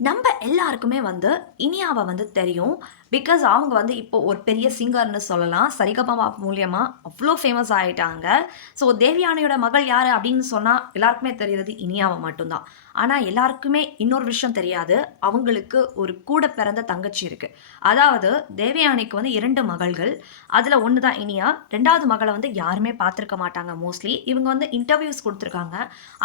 நம்ம எல்லாருக்குமே வந்து இனியாவ வந்து தெரியும். பிகாஸ் அவங்க வந்து இப்போ ஒரு பெரிய சிங்கர்ன்னு சொல்லலாம். சரிகமபா மூலியமா அவ்ளோ ஃபேமஸ் ஆயிட்டாங்க. ஸோ தேவயானியோட மகள் யாரு அப்படின்னு சொன்னா எல்லாருக்குமே தெரியறது இனியாவ மட்டும் தான். ஆனா எல்லாருக்குமே இன்னொரு விஷயம் தெரியாது. அவங்களுக்கு ஒரு கூட பிறந்த தங்கச்சி இருக்கு. அதாவது தேவயானிக்கு வந்து 2 மகள்கள். அதுல ஒண்ணு தான் இனியா. 2வது மகள வந்து யாருமே பார்த்திருக்க மாட்டாங்க மோஸ்ட்லி. இவங்க வந்து இன்டர்வியூஸ் குடுத்துருக்காங்க.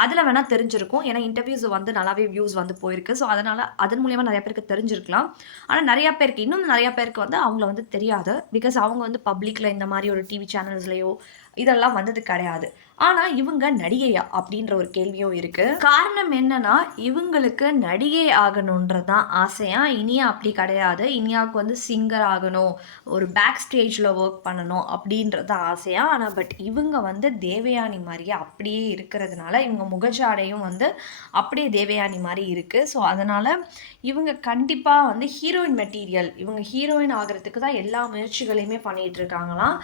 அதுல வேணா தெரிஞ்சிருக்கும். ஏன்னா இன்டர்வியூஸ் வந்து நல்லாவே வியூஸ் வந்து போயிருக்கு. ஸோ அதனால அதன் மூலியமா நெறைய பேருக்கு தெரிஞ்சிருக்கலாம். ஆனா நெறைய பேருக்கு இன்னும் நெறைய பேருக்கு வந்து அவங்கள வந்து தெரியாது. பிகாஸ் அவங்க வந்து பப்ளிக்ல இந்த மாரி ஒரு டிவி சேனல்ஸ்லயோ இதெல்லாம் வந்தது கிடையாது. ஆனா இவங்க நடிகையா? அப்படின்ற ஒரு கேள்வியும் இருக்கு. காரணம் என்னன்னா, இவங்களுக்கு நடிகை ஆகணுன்றது தான் ஆசையா. இனியா அப்படி கிடையாது. இனியாவுக்கு வந்து சிங்கர் ஆகணும், ஒரு பேக் ஸ்டேஜ்ல வொர்க் பண்ணணும் அப்படின்றது தான் ஆசையா. ஆனா இவங்க வந்து தேவயானி மாரியே அப்படியே இருக்கிறதுனால, இவங்க முகஜாடையும் வந்து அப்படியே தேவயானி மாரி இருக்கு. ஸோ அதனால இவங்க கண்டிப்பா வந்து ஹீரோயின் மெட்டீரியல். இவங்க ஹீரோயின் ஆகுறதுக்கு தான் எல்லா முயற்சிகளையுமே பண்ணிட்டு இருக்காங்களாம்.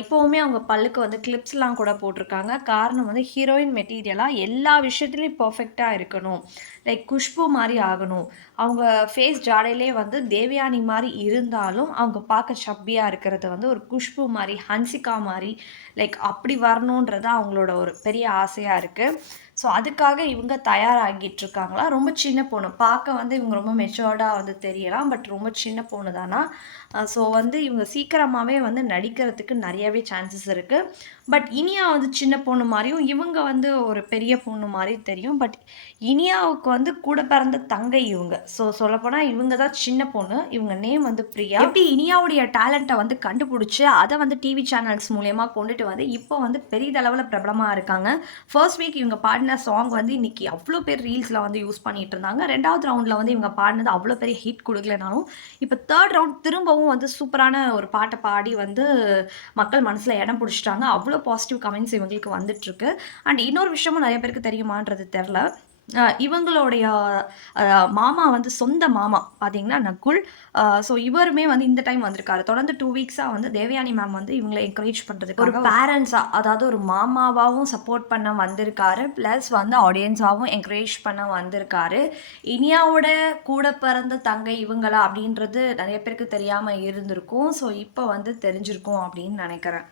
இப்பவுமே அவங்க பல்லுக்கு வந்து கிளிப்ஸ்லாம் கூட போட்டிருக்காங்க. காரணம் வந்து ஹீரோயின் மெட்டீரியலா எல்லா விஷயத்துலயும் பெர்ஃபெக்ட்டா இருக்கணும். லைக் குஷ்பு மாரி ஆகணும். அவங்க ஃபேஸ் ஜாடையிலே வந்து தேவயானி மாரி இருந்தாலும், அவங்க பார்க்க சப்பியா இருக்கிறது வந்து ஒரு குஷ்பு மாரி, ஹன்சிகா மாரி லைக் அப்படி வரணுன்றது அவங்களோட ஒரு பெரிய ஆசையா இருக்கு. ஸோ அதுக்காக இவங்க தயாராகிட்டு இருக்காங்களா. ரொம்ப சின்ன பொண்ணு. பார்க்க வந்து இவங்க ரொம்ப மெச்சூர்டா வந்து தெரியலாம். பட் ரொம்ப சின்ன பொண்ணு தானா. ஸோ வந்து இவங்க சீக்கிரமாவே வந்து நடிக்கிறதுக்கு நெறையவே சான்சஸ் இருக்கு. பட் இனியா வந்து சின்ன பொண்ணு மாரியும், இவங்க வந்து ஒரு பெரிய பொண்ணு மாரி தெரியும். பட் இனியாவுக்கு வந்து கூட பிறந்த தங்கை இவங்க. ஸோ சொல்லப்போனா இவங்க தான் சின்ன பொண்ணு. இவங்க நேம் வந்து பிரியா. எப்படி இனியாவுடைய டேலண்ட்ட வந்து கண்டுபிடிச்சு, அத வந்து டிவி சேனல்ஸ் மூலியமா கொண்டுட்டு வந்து, இப்போ வந்து பெரிதளவுல பிரபலமா இருக்காங்க. ஃபர்ஸ்ட் வீக் இவங்க பாடின சாங் வந்து இன்னைக்கு அவ்ளோ பேர் ரீல்ஸ்ல வந்து யூஸ் பண்ணிட்டு இருந்தாங்க. 2வது ரவுண்ட்ல வந்து இவங்க பாடினது அவ்ளோ பெரிய ஹிட் குடுக்கலனாலும், இப்ப 3 ரவுண்ட் திரும்பவும் வந்து சூப்பரான ஒரு பாட்ட பாடி வந்து மக்கள் மனசுல இடம் புடிச்சுட்டாங்க. அவ்ளோ பாசிட்டிவ் கமெண்ட்ஸ் இவங்களுக்கு வந்துட்டுருக்கு. அண்ட் இன்னொரு விஷயமும் நெறைய பேருக்கு தெரியுமான்றது தெர்ல. இவங்களுடைய அ மாமா வந்து சொந்த மாமா பார்த்தீங்கன்னா நகுல். ஸோ இவருமே வந்து இந்த டைம் வந்திருக்காரு. தொடர்ந்து 2 வீக்ஸா வந்து தேவயானி மேம் வந்து இவங்கள என்கரேஜ் பண்றதுக்காக ஒரு பேரண்ட்ஸா, அதாவது ஒரு மாமாவாவும் சப்போர்ட் பண்ண வந்திருக்காரு. பிளஸ் வந்து ஆடியன்ஸாவும் என்கரேஜ் பண்ண வந்திருக்காரு. இனியாவோட கூட பிறந்த தங்கை இவங்களா அப்படின்றது நெறைய பேருக்கு தெரியாம இருந்திருக்கும். ஸோ இப்ப வந்து தெரிஞ்சிருக்கும் அப்படின்னு நெனைக்கிறேன்.